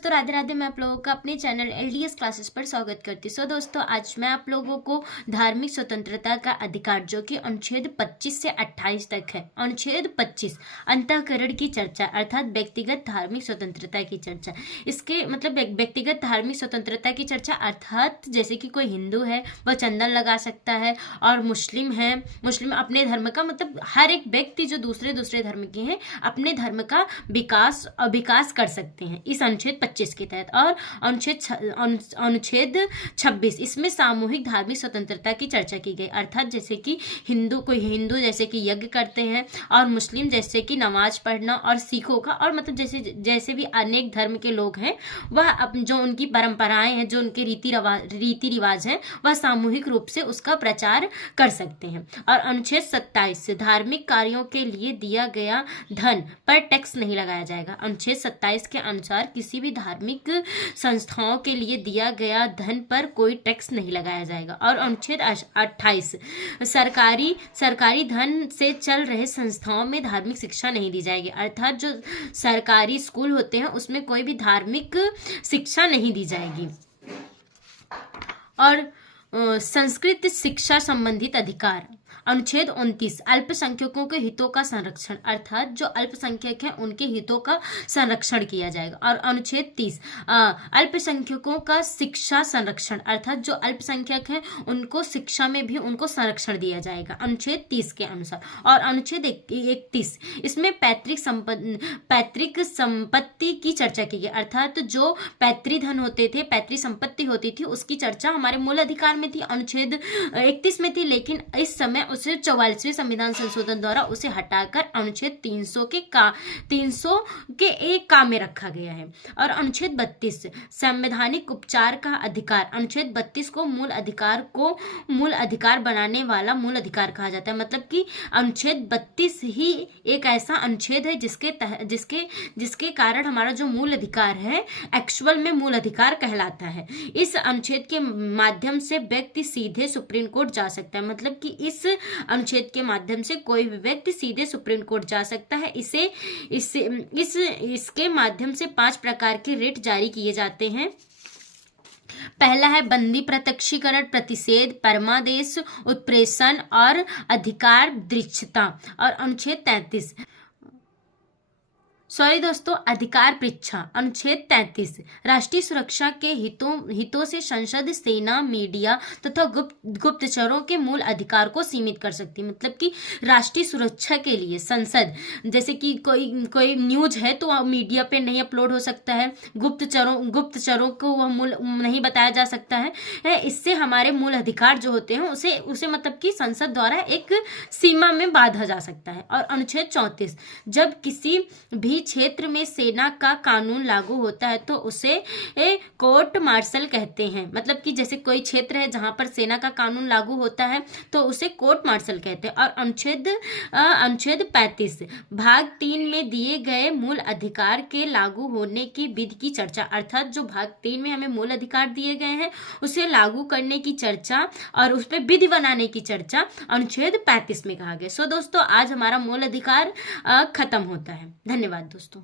दोस्तों, राधे राधे। मैं आप लोगों का अपने चैनल LDS क्लासेस पर स्वागत करती हूँ। दोस्तों, आज मैं आप लोगों को धार्मिक स्वतंत्रता का अधिकार जो कि अनुच्छेद 25 से 28 तक है। अनुच्छेद 25 अंतःकरण की चर्चा अर्थात व्यक्तिगत धार्मिक स्वतंत्रता की चर्चा। इसके मतलब व्यक्तिगत धार्मिक स्वतंत्रता की चर्चा अर्थात जैसे कि कोई हिंदू है वह चंदन लगा सकता है, और मुस्लिम है, मुस्लिम अपने धर्म का मतलब हर एक व्यक्ति जो दूसरे धर्म के हैं अपने धर्म का विकास कर सकते हैं इस अनुच्छेद 25 के तहत। और अनुच्छेद 26 इसमें सामूहिक धार्मिक स्वतंत्रता की चर्चा की गई अर्थात जैसे कि हिंदू जैसे कि यज्ञ करते हैं, और मुस्लिम जैसे कि नमाज पढ़ना, और सिखों का और मतलब जैसे भी अनेक धर्म के लोग हैं वह जो उनकी परंपराएं हैं, जो उनके रीति रिवाज हैं, वह सामूहिक रूप से उसका प्रचार कर सकते हैं। और अनुच्छेद 27 धार्मिक कार्यों के लिए दिया गया धन पर टैक्स नहीं लगाया जाएगा। अनुच्छेद 27 के अनुसार किसी भी धार्मिक संस्थाओं के लिए दिया गया धन पर कोई टैक्स नहीं लगाया जाएगा। और अनुच्छेद 28 सरकारी धन से चल रहे संस्थाओं में धार्मिक शिक्षा नहीं दी जाएगी अर्थात जो सरकारी स्कूल होते हैं उसमें कोई भी धार्मिक शिक्षा नहीं दी जाएगी। और संस्कृत शिक्षा संबंधित अधिकार अनुच्छेद 29 अल्पसंख्यकों के हितों का संरक्षण अर्थात जो अल्पसंख्यक हैं उनके हितों का संरक्षण किया जाएगा। और अनुच्छेद 30 अल्पसंख्यकों का शिक्षा संरक्षण अर्थात जो अल्पसंख्यक हैं उनको शिक्षा में भी उनको संरक्षण दिया जाएगा अनुच्छेद 30 के अनुसार। और अनुच्छेद 31 इसमें पैतृक संपत्ति की चर्चा की गई अर्थात जो पैतृक धन होते थे, पैतृक संपत्ति होती थी, उसकी चर्चा हमारे मूल अधिकार में थी, अनुच्छेद 31 में थी, लेकिन इस समय उसे 44वें संविधान संशोधन द्वारा उसे हटाकर अनुच्छेद 300 के एक काम में रखा गया है। और अनुच्छेद 32 संवैधानिक उपचार का अधिकार अनुच्छेद 32 को मूल अधिकार बनाने वाला मूल अधिकार कहा जाता है। मतलब कि अनुच्छेद 32 ही एक ऐसा अनुच्छेद है जिसके कारण हमारा जो मूल अधिकार है एक्चुअल में मूल अधिकार कहलाता है। इस अनुच्छेद के माध्यम से व्यक्ति सीधे सुप्रीम कोर्ट जा सकता है। मतलब कि इस अनुच्छेद के माध्यम से कोई भी व्यक्ति सीधे सुप्रीम कोर्ट जा सकता है। इसके माध्यम से 5 प्रकार के रिट जारी किए जाते हैं। पहला है बंदी प्रत्यक्षीकरण, प्रतिषेध, परमादेश, उत्प्रेषण और अधिकार दृश्यता। और अनुच्छेद 33 अधिकार परीक्षा अनुच्छेद 33 राष्ट्रीय सुरक्षा के हितों से संसद, सेना, मीडिया तथा गुप्तचरों के मूल अधिकार को सीमित कर सकती है। मतलब कि राष्ट्रीय सुरक्षा के लिए संसद जैसे कि कोई न्यूज है तो मीडिया पे नहीं अपलोड हो सकता है, गुप्तचरों को वह मूल नहीं बताया जा सकता है। इससे हमारे मूल अधिकार जो होते हैं उसे मतलब कि संसद द्वारा एक सीमा में बांधा जा सकता है। और अनुच्छेद 34 जब किसी भी क्षेत्र में सेना का कानून लागू होता है तो उसे कोर्ट मार्शल कहते हैं। मतलब कि जैसे कोई क्षेत्र है जहां पर सेना का कानून लागू होता है तो उसे कोर्ट मार्शल कहते हैं। और अनुच्छेद 35 भाग 3 में दिए गए मूल अधिकार के लागू होने की विधि की चर्चा अर्थात जो भाग 3 में हमें मूल अधिकार दिए गए हैं उसे लागू करने की चर्चा और उस पर विधि बनाने की चर्चा अनुच्छेद 35 में कहा गया। दोस्तों, आज हमारा मूल अधिकार खत्म होता है। धन्यवाद दोस्तों।